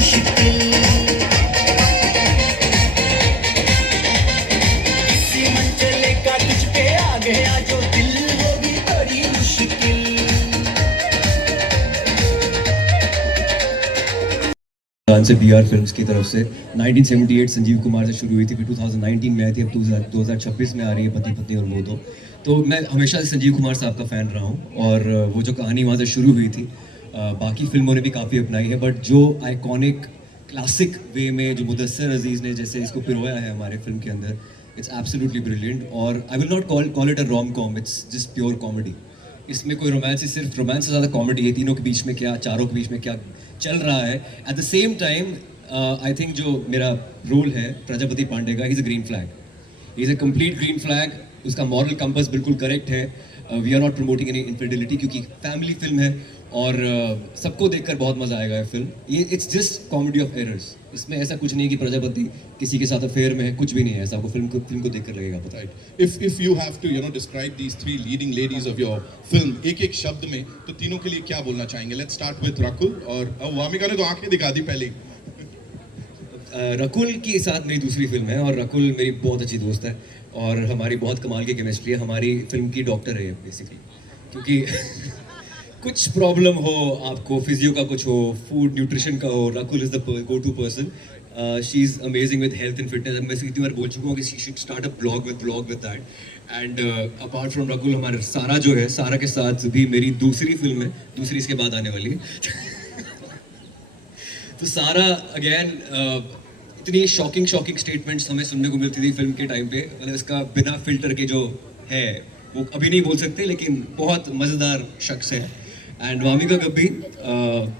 मुश्किल किसी मंजिल का तुझ पे आ गया जो दिल होगी बड़ी मुश्किल। से बीआर फिल्म्स की तरफ से 1978 संजीव कुमार से शुरू हुई थी, फिर 2019 में आई थी, अब 2026 में आ रही है पति पत्नी और वो दो। तो मैं हमेशा से संजीव कुमार साहब का फ़ैन रहा हूँ और वो जो कहानी वहाँ से शुरू हुई थी बाकी फिल्मों ने भी काफ़ी अपनाई है, बट जो आइकॉनिक क्लासिक वे में जो मुदस्सर अजीज़ ने जैसे इसको पिरोया है हमारे फिल्म के अंदर, इट्स एब्सोल्युटली ब्रिलियंट। और I will not call it a rom com, it's just pure comedy. इसमें कोई रोमांस, सिर्फ रोमांस से ज़्यादा कॉमेडी है, तीनों के बीच में क्या, चारों के बीच में क्या चल रहा है। At the same time I think जो मेरा रोल है प्रजापति पांडे का, he is a green flag, he is a complete green flag. उसका मॉरल कंपास बिल्कुल करेक्ट है। We are not promoting any infidelity क्योंकि फैमिली फिल्म है और सबको देखकर बहुत मज़ा आएगा ये फिल्म। ये it's just comedy of errors. इसमें ऐसा कुछ नहीं है कि प्रजापति किसी के साथ अफेयर में है, कुछ भी नहीं है ऐसा। आपको फिल्म को देखकर लगेगा पता है। If you have to describe these three leading ladies of your film एक एक शब्द में, तो तीनों के लिए क्या बोलना चाहेंगे? Let's start with Rakul. और वामिका ने तो आंखें दिखा दी पहले। रकुल के साथ मेरी दूसरी फिल्म है और रकुल मेरी बहुत अच्छी दोस्त है और हमारी बहुत कमाल की केमिस्ट्री है। हमारी फिल्म की डॉक्टर है बेसिकली, क्योंकि कुछ प्रॉब्लम हो आपको, फिजियो का कुछ हो, फूड न्यूट्रिशन का हो, Rakul is the go to person. She is amazing with health and fitness. मैं कितनी बार बोल चुका हूँ कि she should start a blog with that. And apart from Rakul हमारे सारा जो है, सारा के साथ भी मेरी दूसरी फिल्म है, दूसरी इसके बाद आने वाली है। तो सारा अगेन इतनी शॉकिंग स्टेटमेंट्स हमें सुनने को मिलती थी फिल्म के टाइम पे, मतलब इसका बिना फिल्टर के जो है वो अभी नहीं बोल सकते, लेकिन बहुत मज़ेदार शख्स है। And Wamiqa Gabbi,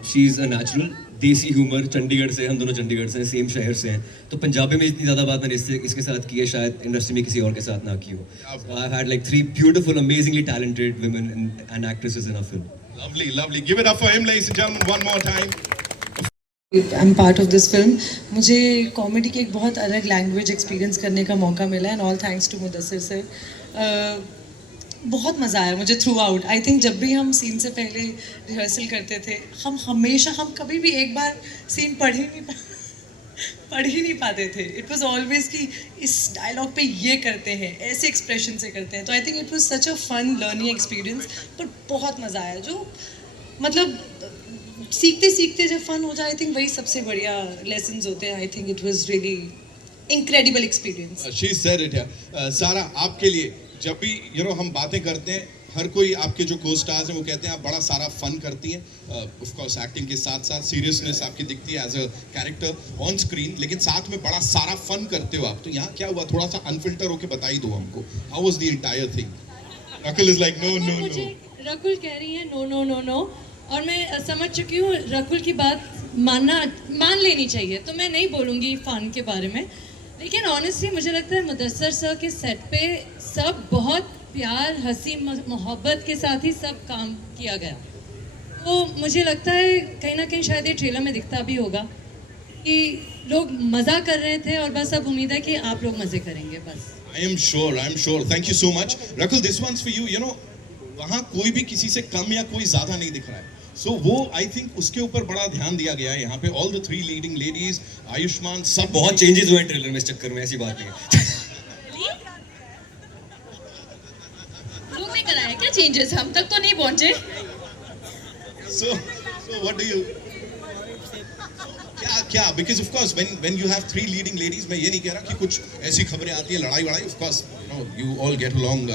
she is a natural, देसी ह्यूमर, चंडीगढ़ से, हम दोनों चंडीगढ़ से, सेम शहर से हैं, तो पंजाबी में इतनी ज़्यादा बात मैंने इसके साथ की है शायद इंडस्ट्री में किसी और के साथ ना की हो। I had like 3 beautiful amazingly talented women and actresses in a film. Lovely, give it up for him ladies and gentlemen one more time। I am part of this film. मुझे comedy के एक बहुत अलग language experience करने का मौका मिला and all thanks to Mudassir sir. बहुत मज़ा आया मुझे थ्रू आउट। आई थिंक जब भी हम सीन से पहले रिहर्सल करते थे, हम कभी भी एक बार सीन पढ़ ही नहीं पाते थे। इट वॉज ऑलवेज कि इस डायलॉग पे ये करते हैं, ऐसे एक्सप्रेशन से करते हैं। तो I think it was such a fun learning experience. पर बहुत मज़ा आया, जो मतलब सीखते सीखते जब फन हो जाए, आई थिंक वही सबसे बढ़िया लेसन्स होते हैं। आई think it was really incredible experience. She said it. सारा, आपके लिए जब भी हम बातें करते हैं, हर कोई आपके जो को स्टार्स हैं वो कहते हैं आप बड़ा सारा फन करती हैं। ऑफ कोर्स एक्टिंग के साथ साथ सीरियसनेस आपकी दिखती है as a character on screen, लेकिन साथ में बड़ा सारा फन करते हो आप। तो यहाँ क्या हुआ, थोड़ा सा अनफिल्टर होके बताई दो हमको, how was the entire thing? Rakul is like no no no, Rakul कह रही है नो नो नो नो, और मैं समझ चुकी हूँ रकुल की बात मान लेनी चाहिए, तो मैं नहीं बोलूँगी फ़न के बारे में। लेकिन ऑनेस्टली मुझे लगता है मुदस्सर सर के सेट पे सब बहुत प्यार, हंसी, मोहब्बत के साथ ही सब काम किया गया। तो मुझे लगता है कहीं ना कहीं शायद ये ट्रेलर में दिखता भी होगा कि लोग मज़ा कर रहे थे, और बस अब उम्मीद है कि आप लोग मज़े करेंगे बस। I am sure. Thank you so much Rakul. This one's for you. वहाँ कोई भी किसी से कम या कोई ज़्यादा नहीं दिख रहा है। सो वो आई थिंक उसके ऊपर बड़ा ध्यान दिया गया है यहाँ पे। All the 3 leading ladies, Ayushman, सब बहुत चेंजेस हुए हैं ट्रेलर में इस चक्कर में, ऐसी बात नहीं है। लोग ने कराया क्या चेंजेस? हम तक तो नहीं पहुंचे। so what do you क्या because of course when you have 3 leading ladies, मैं ये नहीं कह रहा कि कुछ ऐसी खबरें आती है लड़ाई वड़ाई, of course you all get along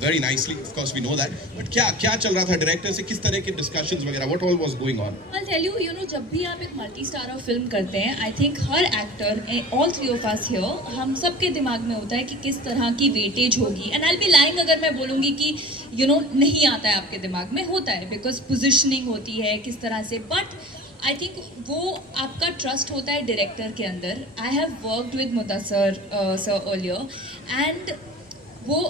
very nicely, of course we know that, but क्या चल रहा था डायरेक्टर से, किस तरह के डिस्कशंस वगैरह, what all was going on? I'll tell you, जब भी आप एक मल्टी स्टारर फिल्म करते हैं, I think her actor, all 3 of us here, हम सबके दिमाग में होता है कि किस तरह की वेटेज होगी। And I will be lying अगर मैं बोलूँगी कि नहीं आता है आपके दिमाग में, होता है, बिकॉज पोजिशनिंग होती है किस तरह से। बट आई थिंक वो आपका ट्रस्ट होता है डायरेक्टर के अंदर। I have worked with Mudassar sir earlier, and वो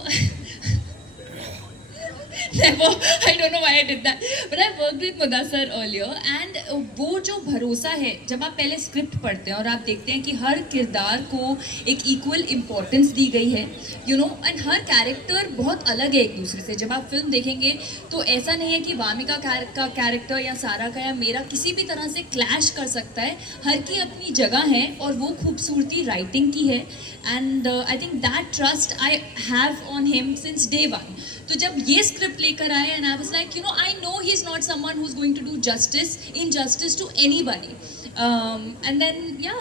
never. I don't know why I did that. But I worked with Mudassar earlier and वो जो भरोसा है जब आप पहले स्क्रिप्ट पढ़ते हैं और आप देखते हैं कि हर किरदार को एक इक्वल इम्पोर्टेंस दी गई है, you know, and her character बहुत अलग है एक दूसरे से. जब आप फिल्म देखेंगे तो ऐसा नहीं है कि वामिका का कैरेक्टर या सारा का या मेरा किसी भी तरह से क्लैश कर सकता है. हर की अपनी जगह है और वो खूबसूरती राइटिंग की है. And I think that trust I have on him since day one. तो जब ये स्क्रिप्ट लेकर आए and I was like, you know, I know he is not someone who is going to do justice to anybody. And then या